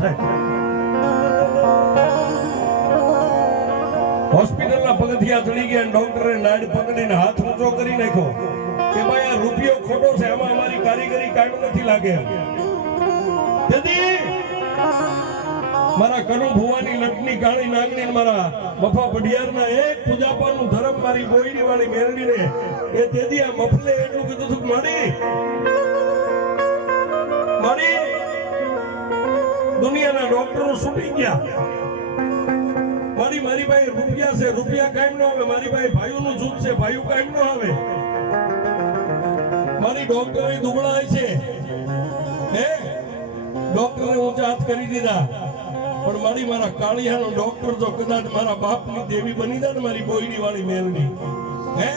સાહેબ હોસ્પિટલના પગથિયા ચડી ગયા, ડોક્ટરે નાડ પકડીને હાથ ઊંચો કરી નાખ્યો કે ભાઈ આ રૂપિયો ખોટો છે, આમાં અમારી કારીગરી કામ નથી લાગે. તેથી મારા કનુ ભુવાની લટની કાળી નાગણી મારા મફા પઢિયારના એક પૂજાપાનું ધર્મ મારી બોયડી વાળી મેરડીને એ તેથી આ મફલે એટલું કીધું હતું માડી દુનિયાના ડોક્ટરો છૂટી ગયા, મારી પાસે રૂપિયા છે, રૂપિયા કાયમ ન આવે, મારી પાસે ભાઈઓનું જૂથ છે, ભાઈઓ કાયમ ન આવે, મારી ડોક્ટરે દુબળાય છે, હે ડોક્ટરે ઊંચા હાથ કરી દીધા, પણ મારા કાળિયાનો ડોક્ટર જો કદાચ મારા બાપની દેવી બની જાય ને મારી બોયડી વાળી મેલની, હે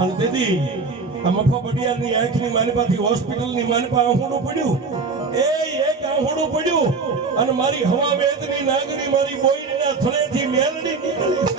અને તેથી આ મફા પડિયારની આંખની મારી પાછી હોસ્પિટલની મારી પાસે આંખોડું પડ્યું, એક આંખોડું પડ્યું અને મારી હવા વેદની નાગરી મારી બોયડીના થળેથી મેલડી નીકળી.